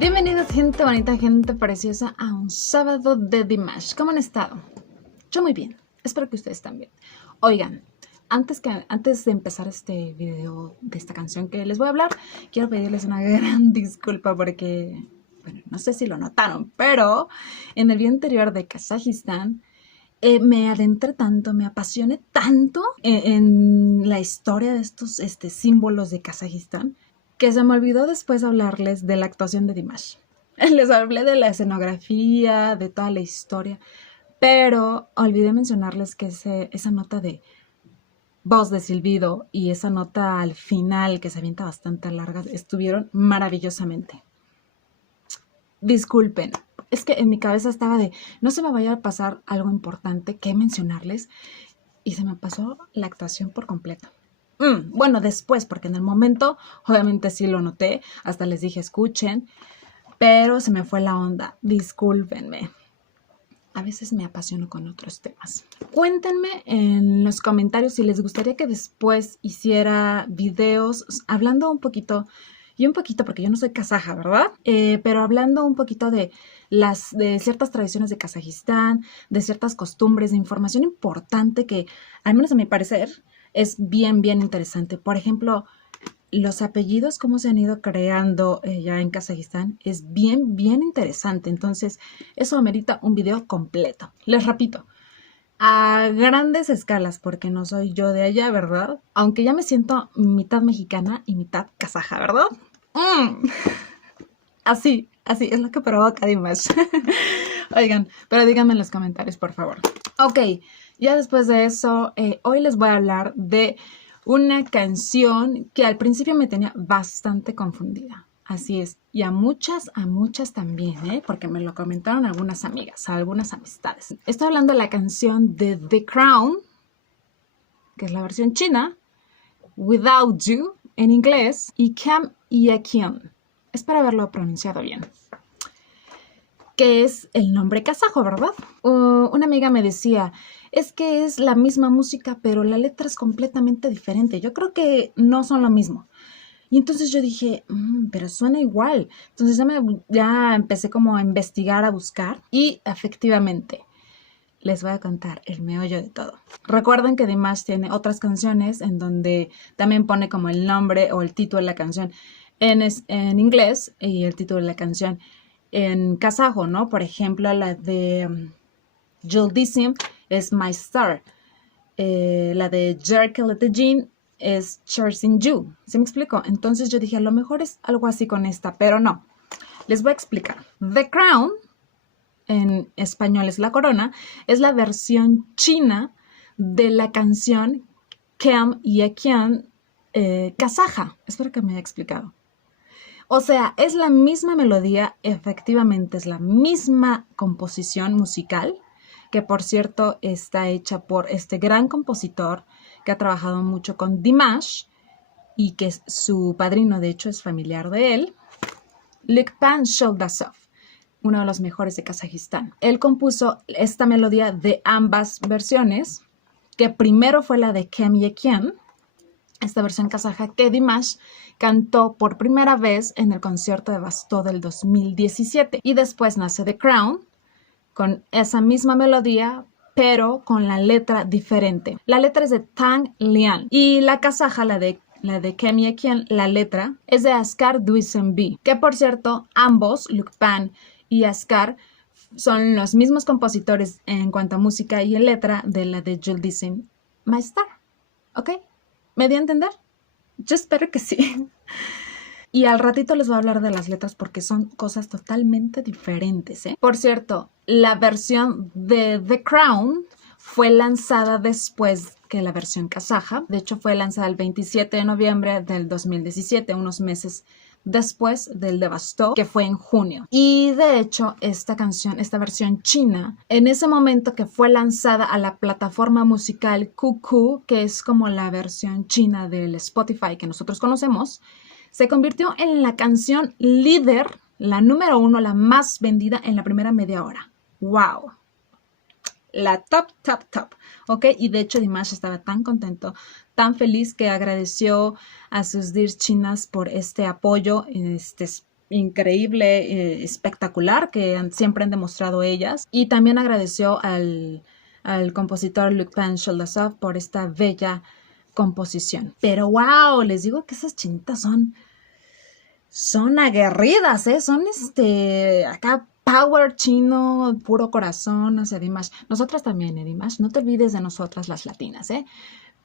Bienvenidos, gente bonita, gente preciosa, a un sábado de Dimash. ¿Cómo han estado? Yo muy bien, espero que ustedes también. Oigan, antes de empezar este video de esta canción que les voy a hablar, quiero pedirles una gran disculpa porque, bueno, no sé si lo notaron, pero en el video anterior de Kazajistán me adentré tanto, me apasioné tanto en la historia de estos símbolos de Kazajistán que se me olvidó después hablarles de la actuación de Dimash. Les hablé de la escenografía, de toda la historia, pero olvidé mencionarles que esa nota de voz de silbido y esa nota al final que se avienta bastante larga estuvieron maravillosamente. Disculpen, es que en mi cabeza estaba de no se me vaya a pasar algo importante que mencionarles y se me pasó la actuación por completo. Bueno, después, porque en el momento obviamente sí lo noté, hasta les dije escuchen, pero se me fue la onda, discúlpenme. A veces me apasiono con otros temas. Cuéntenme en los comentarios si les gustaría que después hiciera videos hablando un poquito, porque yo no soy kazaja, ¿verdad? Pero hablando un poquito de ciertas tradiciones de Kazajistán, de ciertas costumbres, de información importante que, al menos a mi parecer, es bien interesante. Por ejemplo, los apellidos, cómo se han ido creando ya en Kazajistán, es bien interesante. Entonces, eso amerita un video completo. Les repito, a grandes escalas, porque no soy yo de allá, ¿verdad? Aunque ya me siento mitad mexicana y mitad kazaja, ¿verdad? Así es lo que provoca Dimash. Oigan, pero díganme en los comentarios, por favor. Ok, ya después de eso, hoy les voy a hablar de una canción que al principio me tenía bastante confundida. Así es, y a muchas también, porque me lo comentaron algunas amigas, algunas amistades. Estoy hablando de la canción de The Crown, que es la versión china, Without You en inglés, y Cam Yekian. Espero haberlo pronunciado bien. Que es el nombre kazajo, ¿verdad? Una amiga me decía, es que es la misma música, pero la letra es completamente diferente. Yo creo que no son lo mismo. Y entonces yo dije, pero suena igual. Entonces ya empecé como a investigar, a buscar, y efectivamente les voy a contar el meollo de todo. Recuerden que Dimash tiene otras canciones en donde también pone como el nombre o el título de la canción en inglés y el título de la canción en kazajo, ¿no? Por ejemplo, la de Yıldızım es My Star. La de Jean es Chasing You. ¿Se me explicó? Entonces yo dije, a lo mejor es algo así con esta, pero no. Les voy a explicar. The Crown, en español es La Corona, es la versión china de la canción Cam Yekian kazaja. Espero que me haya explicado. O sea, es la misma melodía, efectivamente es la misma composición musical, que por cierto está hecha por este gran compositor que ha trabajado mucho con Dimash y que su padrino de hecho es familiar de él, Lukpan Sholdasov, uno de los mejores de Kazajistán. Él compuso esta melodía de ambas versiones, que primero fue la de Cam Yekian, esta versión kazaja que Dimash cantó por primera vez en el concierto de Bastó del 2017. Y después nace The Crown con esa misma melodía, pero con la letra diferente. La letra es de Tang Lian y la kazaja, la de Cam Yekian, la letra es de Askar Duisenbi, que por cierto, ambos, Lukpan y Askar, son los mismos compositores en cuanto a música y en letra de la de Yıldızım My Star. ¿Ok? ¿Me di a entender? Yo espero que sí. Y al ratito les voy a hablar de las letras porque son cosas totalmente diferentes, ¿eh? Por cierto, la versión de The Crown fue lanzada después que la versión kazaja. De hecho, fue lanzada el 27 de noviembre del 2017, unos meses después del de Bastó, que fue en junio. Y de hecho, esta canción, esta versión china, en ese momento que fue lanzada a la plataforma musical QQ, que es como la versión china del Spotify que nosotros conocemos, se convirtió en la canción líder, la número 1, la más vendida en la primera media hora. ¡Wow! La top. ¿Ok? Y de hecho Dimash estaba tan contento, tan feliz que agradeció a sus dears chinas por este apoyo, increíble, espectacular siempre han demostrado ellas. Y también agradeció al compositor Luc Pan-Choldasov por esta bella composición. Pero wow, les digo que esas chinitas son aguerridas, ¿eh? Son acá power chino, puro corazón hacia Dimash. Nosotras también, Dimash, no te olvides de nosotras las latinas, ¿eh?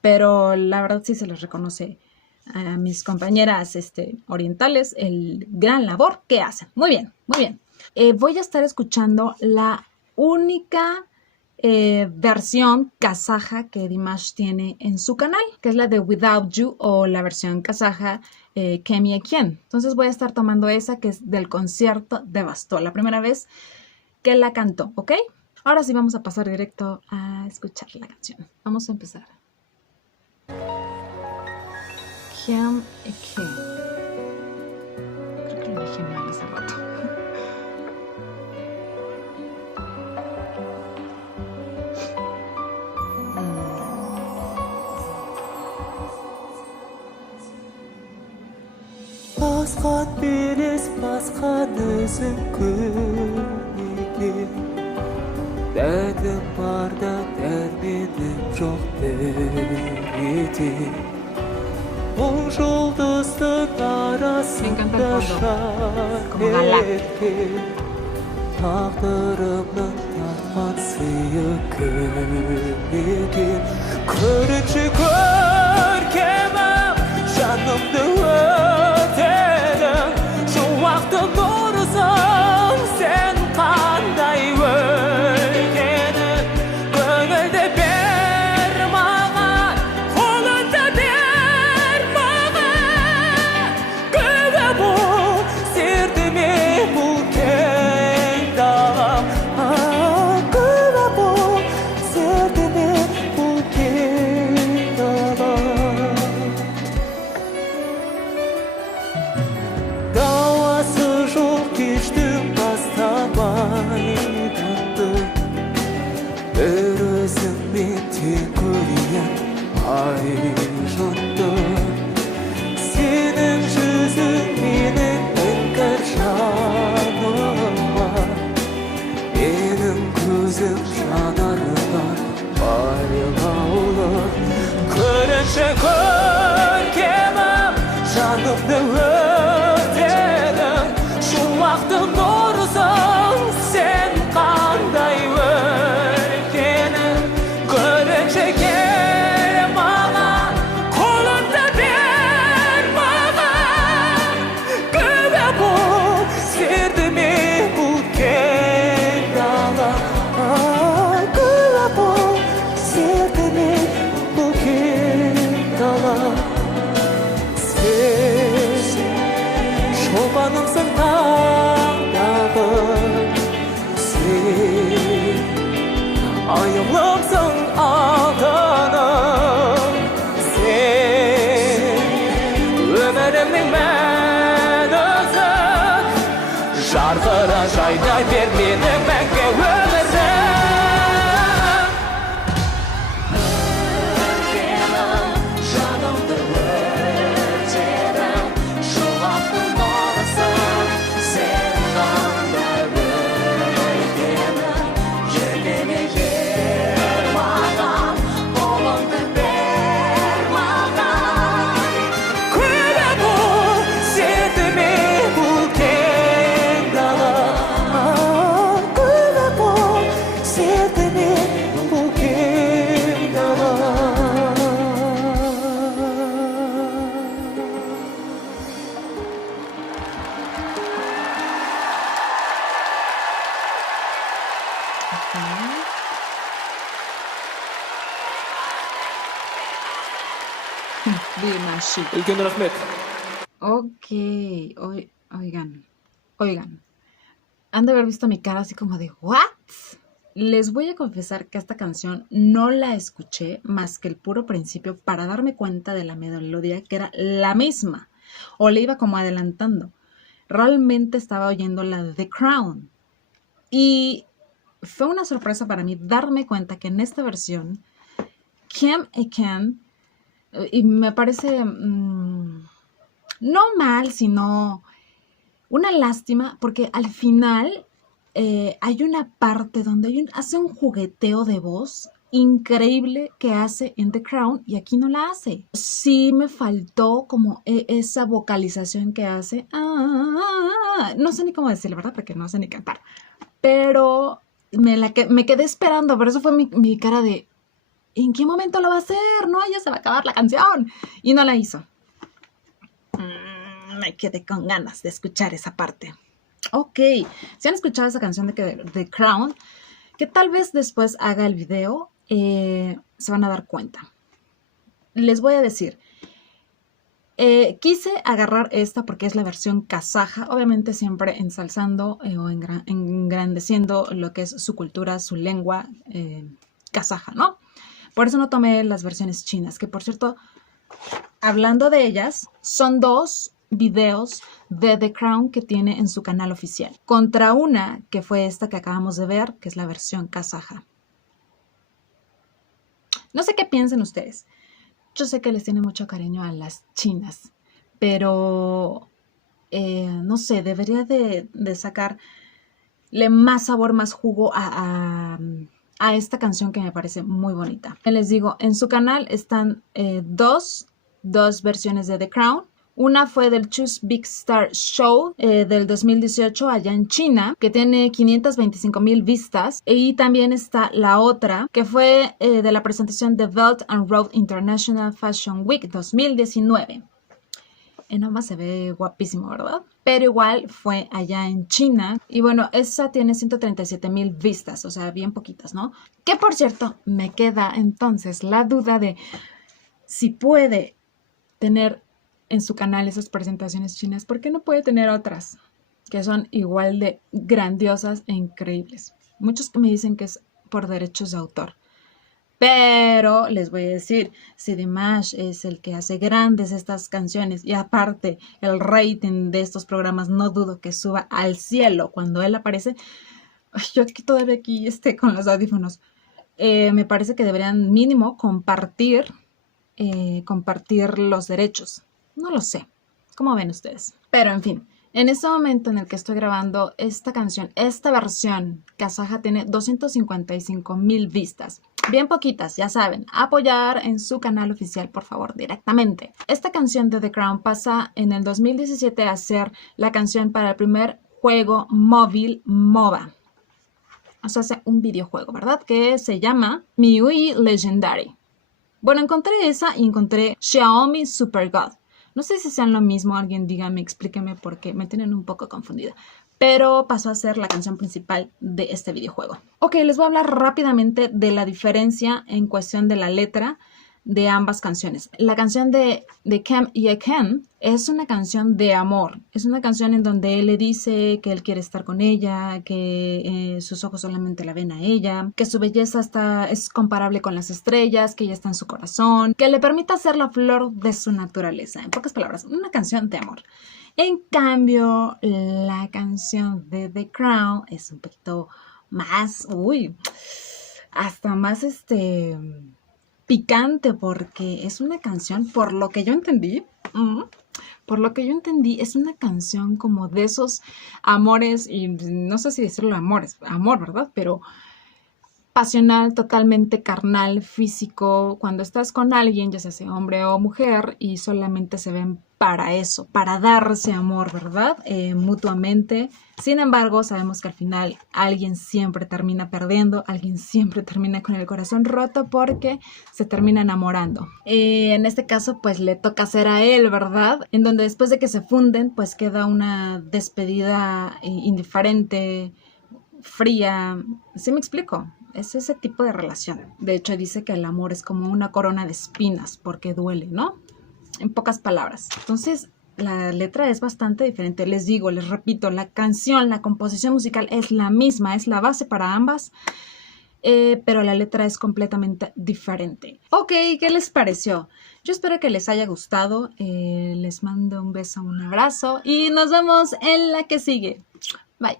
Pero la verdad sí se les reconoce a mis compañeras orientales el gran labor que hacen. Muy bien, muy bien. Voy a estar escuchando la única versión kazaja que Dimash tiene en su canal, que es la de Without You, o la versión kazaja Kemie Kien. Entonces voy a estar tomando esa, que es del concierto de Bastó, la primera vez que la cantó, ¿ok? Ahora sí vamos a pasar directo a escuchar la canción. Vamos a empezar. Kemie Kien. Creo que lo dije mal hace rato. Басқа белес, басқа өзің көнеге. Дәтім барда дәрменім жоқ дәреде. Бұл жұлдыздың арасында жан еткен тағдырымның тартқан сыйы кім екен. Көрінші көркемім жанымды өтедің. Шуақты нұрысың сен қандай өлгенің. Көңілді бер маған, қолыңды бер маған. Күлі бұл сердіме бұл кең дала. Күлі бұл сердіме бұл кең дала. Дауасы жоқ кештің бастамай таңды. Бір өзіңмен тең көрейін ай жұртты. Сенің жүзің менің іңкәр жаныма. Менің көзім жанарынан байлаулы. Көрінші көркемім жанымды өтедің. Шуақты нұрысың сен қандай өлгенің. Көрінші кел маған, қолыңды бер маған. Күбі бұл сердіме бұл кең дала. Күбі бұл сердіме бұл кең дала. Сен шолпанымсың таңдағы. Сен айылымсың алтыным. Сен өмірімнің мәнісің. Жарқыра жайнай бер менің мәңгі өмірім. Жанымды өртедің. Шуақты нұрысың сен қандай өлгенің. Еркеме ер маған, қолыңды бер маған. Күлі бұл сердіме бұл кең дала. Күлі бұл сердіме бұл кең дала. Dimashik. Үлкен рахмет. Ok, oigan. Han de haber visto mi cara así como de, ¿what? Les voy a confesar que esta canción no la escuché más que el puro principio para darme cuenta de la melodía, que era la misma, o le iba como adelantando. Realmente estaba oyendo la de The Crown. Y fue una sorpresa para mí darme cuenta que en esta versión, Kim Eken, y me parece no mal, sino Una lástima porque al final hay una parte donde hace un jugueteo de voz increíble que hace en The Crown y aquí no la hace. Sí me faltó como esa vocalización que hace. No sé ni cómo decirlo, ¿verdad? Porque no sé ni cantar. Pero me quedé esperando, pero eso fue mi cara de, ¿en qué momento lo va a hacer? No, ya se va a acabar la canción. Y no la hizo. Me quedé con ganas de escuchar esa parte. Ok, si han escuchado esa canción de The Crown, que tal vez después haga el video, se van a dar cuenta. Les voy a decir, quise agarrar esta porque es la versión kazaja, obviamente siempre ensalzando o engrandeciendo lo que es su cultura, su lengua kazaja, ¿no? Por eso no tomé las versiones chinas, que por cierto, hablando de ellas, son 2 videos de The Crown que tiene en su canal oficial, contra una que fue esta que acabamos de ver, que es la versión kazaja. No sé qué piensen ustedes. Yo sé que les tiene mucho cariño a las chinas, pero no sé, debería de sacarle más sabor, más jugo a esta canción que me parece muy bonita. Les digo, en su canal están dos versiones de The Crown. Una fue del Choose Big Star Show del 2018 allá en China, que tiene 525,000 vistas. Y también está la otra, que fue de la presentación de Belt and Road International Fashion Week 2019. Nomás se ve guapísimo, ¿verdad? Pero igual fue allá en China. Y bueno, esa tiene 137,000 vistas, o sea, bien poquitas, ¿no? Que por cierto, me queda entonces la duda de si puede tener en su canal esas presentaciones chinas, ¿por qué no puede tener otras que son igual de grandiosas e increíbles? Muchos que me dicen que es por derechos de autor. Pero les voy a decir, si Dimash es el que hace grandes estas canciones y aparte el rating de estos programas no dudo que suba al cielo cuando él aparece, yo aquí todavía con los audífonos, me parece que deberían mínimo compartir los derechos. No lo sé. ¿Cómo ven ustedes? Pero en fin, en este momento en el que estoy grabando esta canción, esta versión kazaja tiene 255,000 vistas. Bien poquitas, ya saben. Apoyar en su canal oficial, por favor, directamente. Esta canción de The Crown pasa en el 2017 a ser la canción para el primer juego móvil MOBA. O sea, hace un videojuego, ¿verdad? Que se llama MIUI Legendary. Bueno, encontré esa y encontré Xiaomi Super God. No sé si sean lo mismo, alguien dígame, explíqueme porque me tienen un poco confundida. Pero pasó a ser la canción principal de este videojuego. Ok, les voy a hablar rápidamente de la diferencia en cuestión de la letra de ambas canciones. La canción de Kem Ye Kem es una canción de amor. Es una canción en donde él le dice que él quiere estar con ella, que sus ojos solamente la ven a ella, que su belleza es comparable con las estrellas, que ella está en su corazón, que le permita ser la flor de su naturaleza. En pocas palabras, una canción de amor. En cambio, la canción de The Crown es un poquito más, hasta más picante porque es una canción, por lo que yo entendí, es una canción como de esos amores, y no sé si decirlo amor, ¿verdad? Pero pasional, totalmente carnal, físico, cuando estás con alguien, ya sea hombre o mujer, y solamente se ven para eso, para darse amor, ¿verdad? Mutuamente. Sin embargo, sabemos que al final alguien siempre termina perdiendo, alguien siempre termina con el corazón roto porque se termina enamorando. En este caso, pues le toca hacer a él, ¿verdad? En donde después de que se funden, pues queda una despedida indiferente, fría. ¿Sí me explico? Es ese tipo de relación. De hecho, dice que el amor es como una corona de espinas porque duele, ¿no? En pocas palabras. Entonces, la letra es bastante diferente. Les digo, les repito, la canción, la composición musical es la misma, es la base para ambas, pero la letra es completamente diferente. Ok, ¿qué les pareció? Yo espero que les haya gustado. Les mando un beso, un abrazo y nos vemos en la que sigue. Bye.